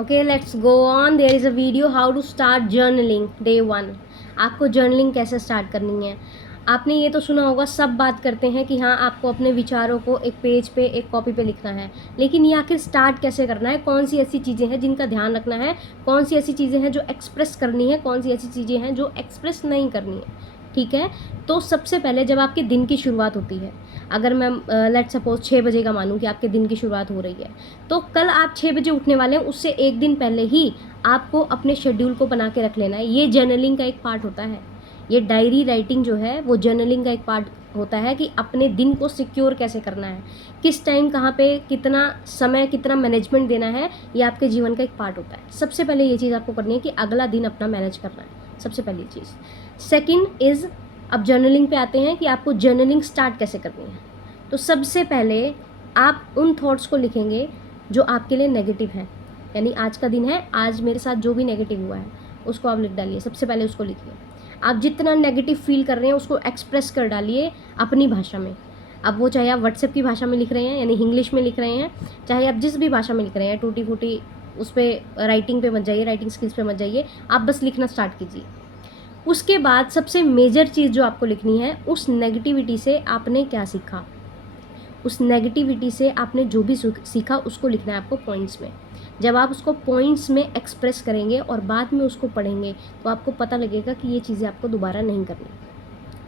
Okay, let's go on. There is a video how to start journaling day 1। आपको journaling कैसे start करनी है। आपने ये तो सुना होगा, सब बात करते हैं कि हाँ आपको अपने विचारों को एक पेज पे, एक कॉपी पे लिखना है, लेकिन ये आखिर स्टार्ट कैसे करना है, कौन सी ऐसी चीज़ें हैं जिनका ध्यान रखना है, कौन सी ऐसी चीज़ें हैं जो एक्सप्रेस करनी है, कौन सी ऐसी चीज़ें हैं जो एक्सप्रेस नहीं करनी है। ठीक है, तो सबसे पहले जब आपके दिन की शुरुआत होती है, अगर मैं लेट सपोज 6 बजे का मानूँ कि आपके दिन की शुरुआत हो रही है, तो कल आप 6 बजे उठने वाले हैं, उससे एक दिन पहले ही आपको अपने शेड्यूल को बना के रख लेना है। ये जर्नलिंग का एक पार्ट होता है। ये डायरी राइटिंग जो है वो जर्नलिंग का एक पार्ट होता है कि अपने दिन को सिक्योर कैसे करना है, किस टाइम कहाँ पे कितना समय, कितना मैनेजमेंट देना है, ये आपके जीवन का एक पार्ट होता है। सबसे पहले ये चीज़ आपको करनी है कि अगला दिन अपना मैनेज करना है, सबसे पहली चीज़। सेकंड इज़, अब जर्नलिंग पे आते हैं कि आपको जर्नलिंग स्टार्ट कैसे करनी है। तो सबसे पहले आप उन थॉट्स को लिखेंगे जो आपके लिए नेगेटिव है, यानी आज का दिन है, आज मेरे साथ जो भी नेगेटिव हुआ है उसको आप लिख डालिए। सबसे पहले उसको लिखिए। आप जितना नेगेटिव फील कर रहे हैं उसको एक्सप्रेस कर डालिए अपनी भाषा में। अब वो चाहे आप व्हाट्सएप की भाषा में लिख रहे हैं, यानी इंग्लिश में लिख रहे हैं, चाहे आप जिस भी भाषा में लिख रहे हैं, टूटी फूटी उस पर राइटिंग पे मत जाइए, राइटिंग स्किल्स पे मत जाइए, आप बस लिखना स्टार्ट कीजिए। उसके बाद सबसे मेजर चीज़ जो आपको लिखनी है, उस नेगेटिविटी से आपने क्या सीखा, उस नेगेटिविटी से आपने जो भी सीखा उसको लिखना है आपको पॉइंट्स में। जब आप उसको पॉइंट्स में एक्सप्रेस करेंगे और बाद में उसको पढ़ेंगे तो आपको पता लगेगा कि ये चीज़ें आपको दोबारा नहीं करनी।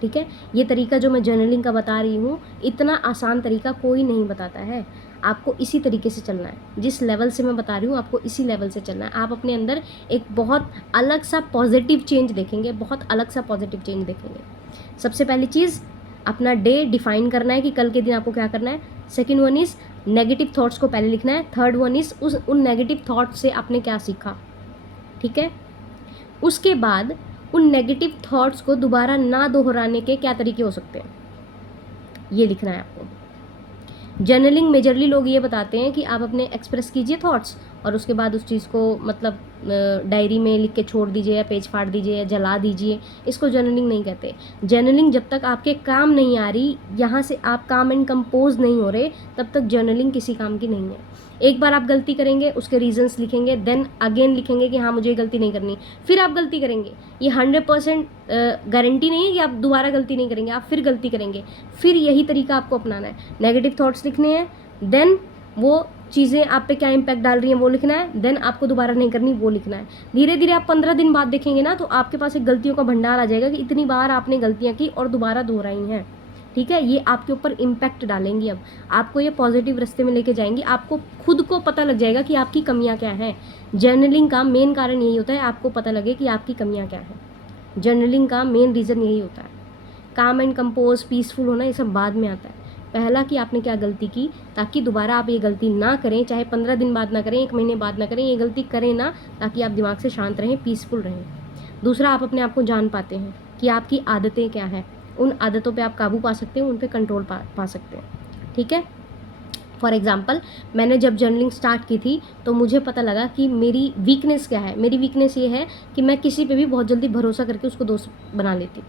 ठीक है, ये तरीका जो मैं जर्नलिंग का बता रही हूँ, इतना आसान तरीका कोई नहीं बताता है। आपको इसी तरीके से चलना है, जिस लेवल से मैं बता रही हूँ आपको इसी लेवल से चलना है। आप अपने अंदर एक बहुत अलग सा पॉजिटिव चेंज देखेंगे, बहुत अलग सा पॉजिटिव चेंज देखेंगे। सबसे पहली चीज़, अपना डे डिफाइन करना है कि कल के दिन आपको क्या करना है। Second one is, negative thoughts को पहले लिखना है। थर्ड वन इज़, उन नेगेटिव थॉट्स से आपने क्या सीखा। ठीक है, उसके बाद उन नेगेटिव थॉट्स को दोबारा ना दोहराने के क्या तरीके हो सकते हैं, ये लिखना है आपको। जर्नलिंग मेजरली लोग ये बताते हैं कि आप अपने एक्सप्रेस कीजिए थॉट्स और उसके बाद उस चीज़ को मतलब डायरी में लिख के छोड़ दीजिए, या पेज फाड़ दीजिए, या जला दीजिए। इसको जर्नलिंग नहीं कहते। जर्नलिंग जब तक आपके काम नहीं आ रही, यहाँ से आप काम एंड कंपोज नहीं हो रहे, तब तक जर्नलिंग किसी काम की नहीं है। एक बार आप गलती करेंगे, उसके रीजंस लिखेंगे, देन अगेन लिखेंगे कि हाँ मुझे ये गलती नहीं करनी, फिर आप गलती करेंगे। ये 100% गारंटी नहीं है कि आप दोबारा गलती नहीं करेंगे, आप फिर गलती करेंगे। फिर यही तरीका आपको अपनाना है। नेगेटिव थॉट्स लिखने हैं, देन वो चीज़ें आप पे क्या इम्पैक्ट डाल रही हैं वो लिखना है, देन आपको दोबारा नहीं करनी वो लिखना है। धीरे धीरे आप 15 दिन बाद देखेंगे ना, तो आपके पास एक गलतियों का भंडार आ जाएगा कि इतनी बार आपने गलतियाँ की और दोबारा दोहराई हैं। ठीक है, ये आपके ऊपर इम्पैक्ट डालेंगी। अब आपको ये पॉजिटिव रास्ते में लेके जाएंगी। आपको खुद को पता लग जाएगा कि आपकी कमियां क्या हैं। जर्नलिंग का मेन कारण यही होता है, आपको पता लगे कि आपकी कमियां क्या हैं। जर्नलिंग का मेन रीज़न यही होता है। काम एंड कंपोज, पीसफुल होना, ये सब बाद में आता है। पहला कि आपने क्या गलती की, ताकि दोबारा आप ये गलती ना करें, चाहे 15 दिन बाद ना करें, 1 महीने बाद ना करें, ये गलती करें ना, ताकि आप दिमाग से शांत रहें, पीसफुल रहें। दूसरा, आप अपने आप को जान पाते हैं कि आपकी आदतें क्या हैं। उन आदतों पे आप काबू पा सकते हैं, उन पे कंट्रोल पा सकते हैं। ठीक है, फॉर एग्ज़ाम्पल, मैंने जब जर्नलिंग स्टार्ट की थी तो मुझे पता लगा कि मेरी वीकनेस क्या है। मेरी वीकनेस ये है कि मैं किसी पे भी बहुत जल्दी भरोसा करके उसको दोस्त बना लेती।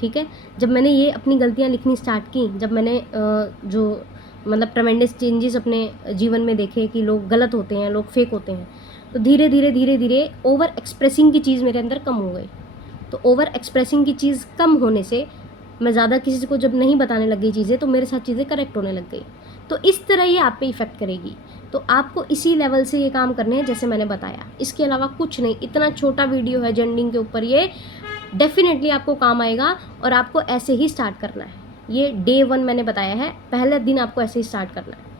ठीक है, जब मैंने ये अपनी गलतियाँ लिखनी स्टार्ट की, जब मैंने जो मतलब ट्रेमेंडस चेंजेस अपने जीवन में देखे कि लोग गलत होते हैं, लोग फेक होते हैं, तो धीरे धीरे ओवर एक्सप्रेसिंग की चीज़ मेरे अंदर कम हो गई। तो ओवर एक्सप्रेसिंग की चीज़ कम होने से मैं ज़्यादा किसी को जब नहीं बताने लग गई चीज़ें, तो मेरे साथ चीज़ें करेक्ट होने लग गई। तो इस तरह ये आप पे इफ़ेक्ट करेगी। तो आपको इसी लेवल से ये काम करने हैं जैसे मैंने बताया, इसके अलावा कुछ नहीं। इतना छोटा वीडियो है जर्नलिंग के ऊपर, ये डेफिनेटली आपको काम आएगा और आपको ऐसे ही स्टार्ट करना है। ये डे 1 मैंने बताया है, पहले दिन आपको ऐसे ही स्टार्ट करना है।